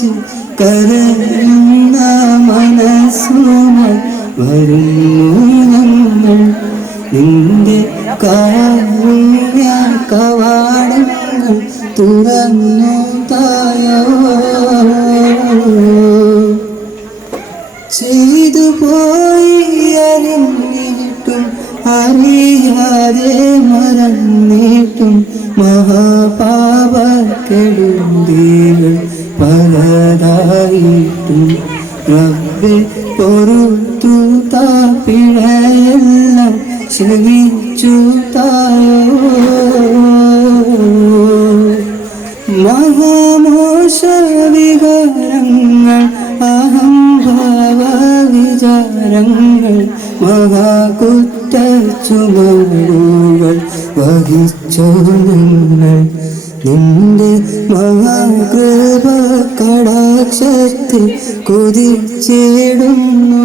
വായിച്ച് കരയുന്ന മനസ്സുമായി വരുന്നു ഞങ്ങൾ നിന്റെ കാരുണ്യ കവാടങ്ങൾ തുറന്നു തായോ ചെയ്തു പോയി അറിഞ്ഞിട്ടും അറിയാതെ മറന്നിട്ടും മഹാപാപക്കെടുതികൾ പലതായിട്ടും റബ്ബേ പൊറുത്തു താപിഴയെല്ലാം ക്ഷമിച്ചു തായോ മഹാമോശ വികാരങ്ങൾ അഹംഭാവ വിചാരങ്ങൾ മഹാകുറ്റ ചുമടുകൾ വഹിച്ചോ നിങ്ങൾ നിന്റെ മഹാകൃപ കടാക്ഷത്തിൽ കൊതിച്ചിടുന്നു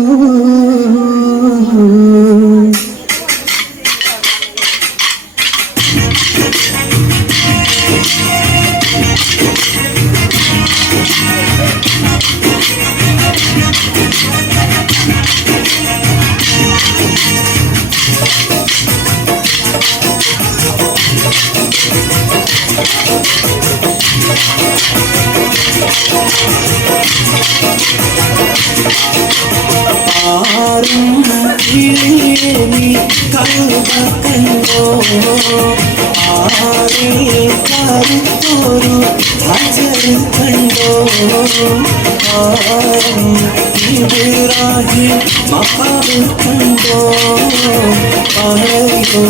നീ കണ്ടോ ആരേ കരുത്തോരു ഹജർ കണ്ടോ ഇബ്രാഹിം മഖാം കണ്ടോ പറയോ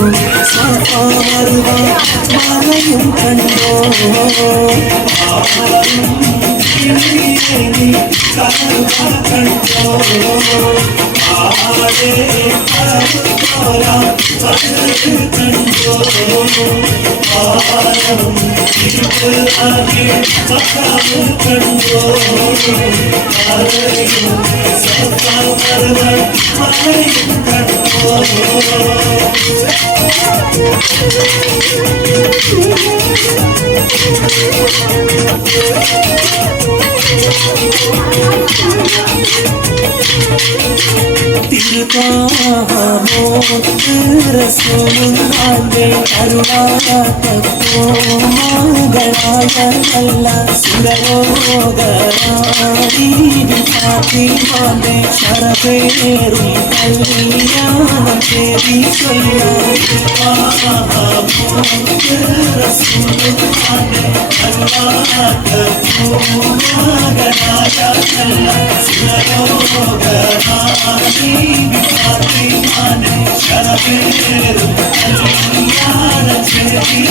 സഫാ മർവ മലയും കണ്ടോ നീ കണ്ടോ ആരേ കരുത്തോരാ ഹജർ കണ്ടോ ഇബ്രാഹിം മഖാം കണ്ടോ പറയോ സഫാ മർവ മലയും കണ്ടോ തിരുവാമോത്ത് റസൂലുള്ളാഹിന്റെ കരുണാകത്തോ മകളായ നല്ല സുരലോകരാണി ഫാത്തിമാന്റെ ശരഫേറും കല്യാണം തേടി തിരുവാമോത്ത് റസൂലുള്ളാഹിന്റെ കരുണാകത്തോ മകളായ നല്ല സുരലോകരാണി ഫാത്തിമാന്റെ ശരഫേറും കല്യാണം തേടി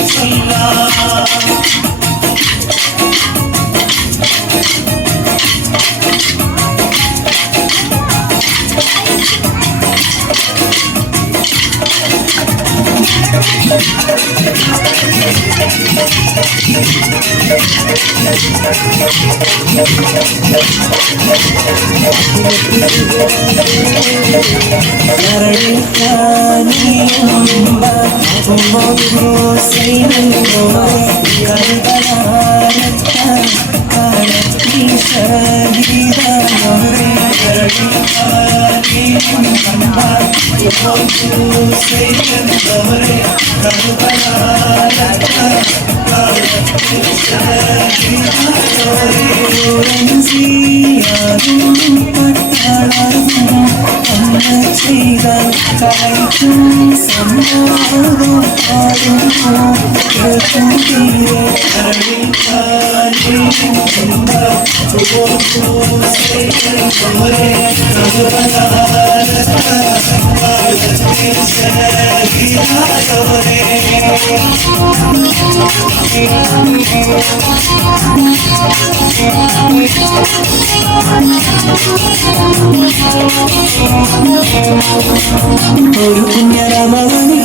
ഒരു കുഞ്ഞരമണി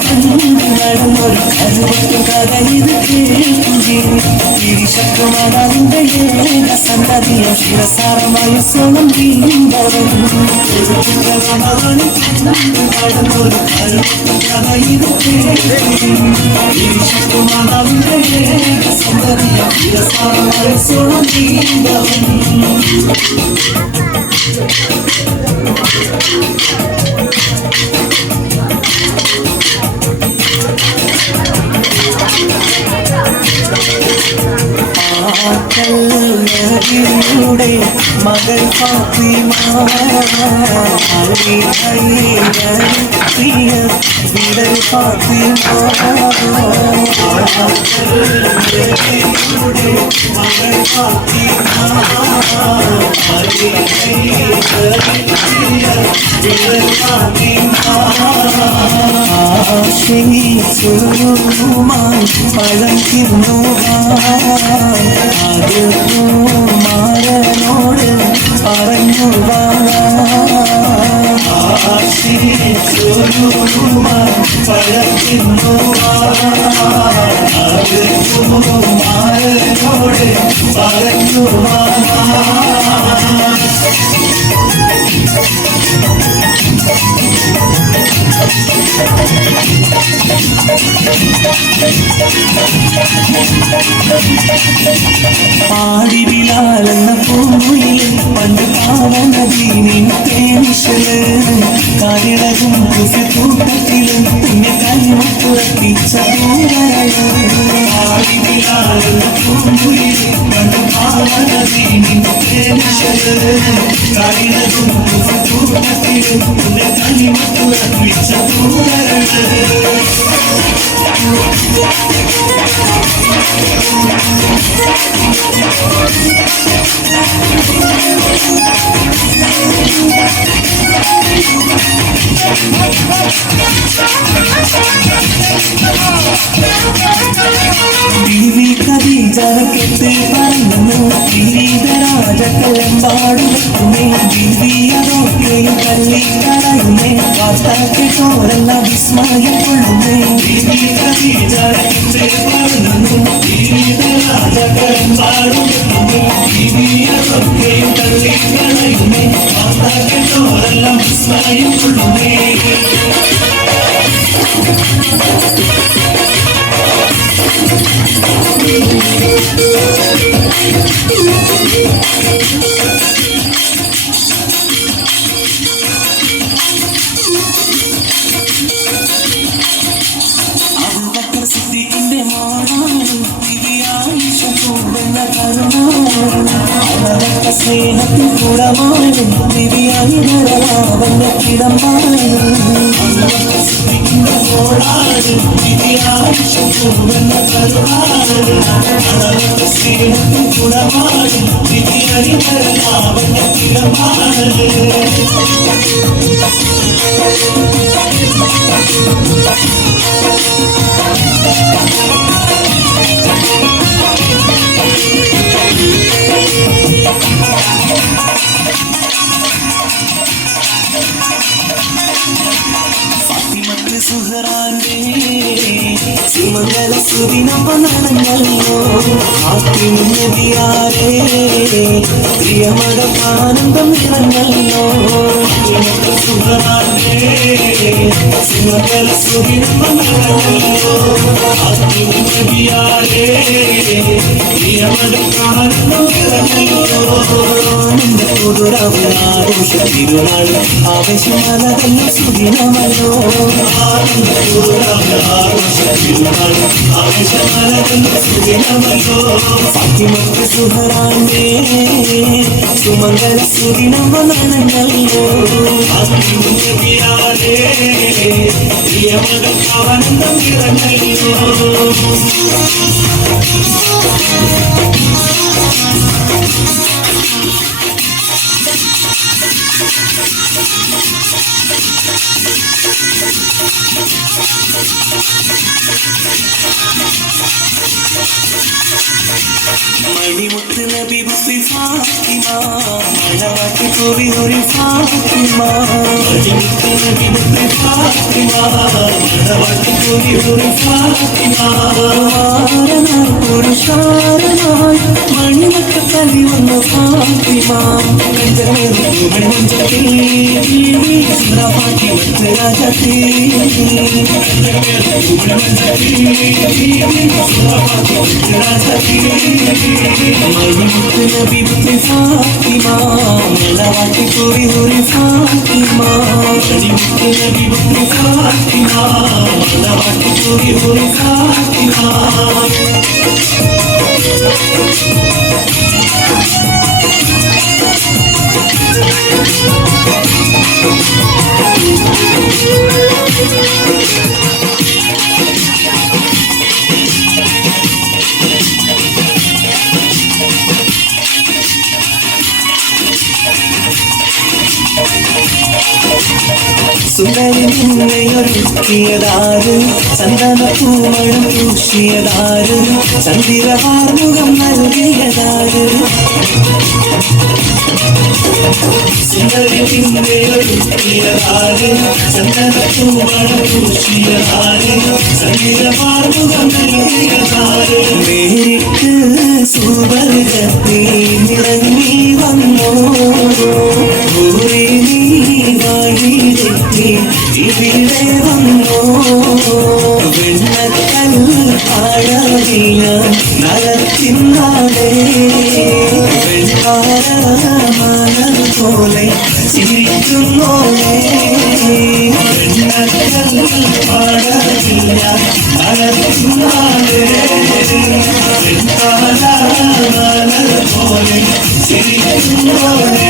നടന്നൊരു കരുവത്തു കഥ ഇത് കേൾക്കുകയും തിരിശക്കുമതിന്റെ സന്തതിയെ ശിരസാരമായ സ്വണം നീണ്ടവൻ നടന്നൊരു മാതാവിന്റെ സൗന്ദര്യ ശിരസാരമായ സ്വണം നീണ്ടവൻ ൂടെ മകൾ ഫാത്തിമ പ്രിയ വിടൽ ഫാത്തിമ മകൾ ഫാത്തിമ പഴം മാരനോട് പറഞ്ഞു മാരനോട് പറഞ്ഞു പാടി ബിലാലെന്ന പൂയിൽ പണ്ട് പാവനദീനിൻ തേനിശല് കാലിളകും കൂട്ടത്തിലും പിന്നെ കൈമുറപ്പിച്ച പാടി ബിലാലെന്ന പൂയിൽ പണ്ട് പാവനദീനിൻ തേനിശല് കാലിളകും കൂട്ടത്തിലും പിന്നെ കൈമുറപ്പിച്ച ബീവി ഖദീജക്കെട്ട് പറഞ്ഞു കിരീടരാജക്കലമ്പാടുമേ ബീവി അതൊക്കെയും തള്ളിക്കടയുമേ വാർത്തക്ക് ചോരല്ല വിസ്മയം കൊള്ളുമേ ബീവി ഖദീജക്കെട്ട് പറഞ്ഞു കിരീടരാജക്കലമ്പാടുമേ ബീവി അതൊക്കെയും തള്ളിക്കടയുമേ വാർത്തക്ക് ചോരല്ല വിസ്മയം കൊള്ളുമേ അബൂബക്കർ സിദ്ദീഖിന്റെ മോളാണ് ആയിഷ പൂവെന്ന കരുണാണ് സ്നേഹത്തിൽ കുറവാണ് ദിവ്യായി വരവാവന്റെ കിടമ്പാണ് അബൂബക്കർ സിദ്ദീഖിന്റെ മോളാണ് ആയിഷ പൂവെന്ന കരുണാണ് സ്നേഹത്തിൽ കുറവാണ് ദിവ്യായി വരവാവന്റെ കിടമ്പാണ് ഫാത്തിമത്ത് സുഹറാന്റെ സുമംഗല സുദിനവനങ്ങളോ ഫാത്തിമ നബിയാരേ പ്രിയമടമാനന്ദം നിറഞ്ഞല്ലോ ഫാത്തിമത്ത് സുഹറാന്റെ സുമംഗല സുദിനവനങ്ങളോ ഫാത്തിമ നബിയാരേ പ്രിയമടമാനന്ദം നിറഞ്ഞല്ലോ തിരുനാൾ ആവേശമലതല്ല സുദിനമല്ലോ ഫാത്തിമത്ത് സുഹറാന്റെ സുമംഗല സുദിനവനങ്ങളോ ആനന്ദം നിറഞ്ഞല്ലോ മണിമുത്ത് നബി ഫാത്തിമ മണവാട്ടി പൂവി ഒരു ഫാത്തിമ മണിമുത്ത് നബി മുത്ത് ഫാത്തിമ മണവാട്ടി പൂവി ഒരു ഫാത്തിമ പുരുഷാരനായി മണിമുത്ത് കലി വന്ന ഫാത്തിമ മണിമഞ്ചത്തിൽ ഫാത്തിമത്ത് രാജത്തി മണിമുത്ത് നബി മുത്ത് ഫാത്തിമ മണവാട്ടി പൂവി ഒരു ഫാത്തിമ മണിമുത്ത് നബി മുത്ത് ഫാത്തിമ മണവാട്ടി പൂവി ഒരു ഫാത്തിമ സുന്ദരി നിന്നെയൊരുക്കിയതാര് ചന്ദന പൂമണം പൂശിയതാര് ചന്ദ്രവാർമുഖം നൽകിയതാര് സുന്ദരി നിന്നെയൊരുക്കിയതാര് ചന്ദന പൂമണം പൂശിയതാര് ചന്ദ്രവാർമുഖം നൽകിയതാര് നേരിട്ട് സുവർഗത്തിൽ ഇറങ്ങി വന്നോ ഇവിടെ വന്നോ വെണ്ണക്കൽ ആഴവില നരത്തിന്നാടെ വെണ്ണാരമല പോലെ ചിരിക്കുന്നോളെ വെണ്ണക്കൽ ആഴവില നരത്തിന്നാടെ വെണ്ണാരമല പോലെ ചിരിക്കുന്നോളെ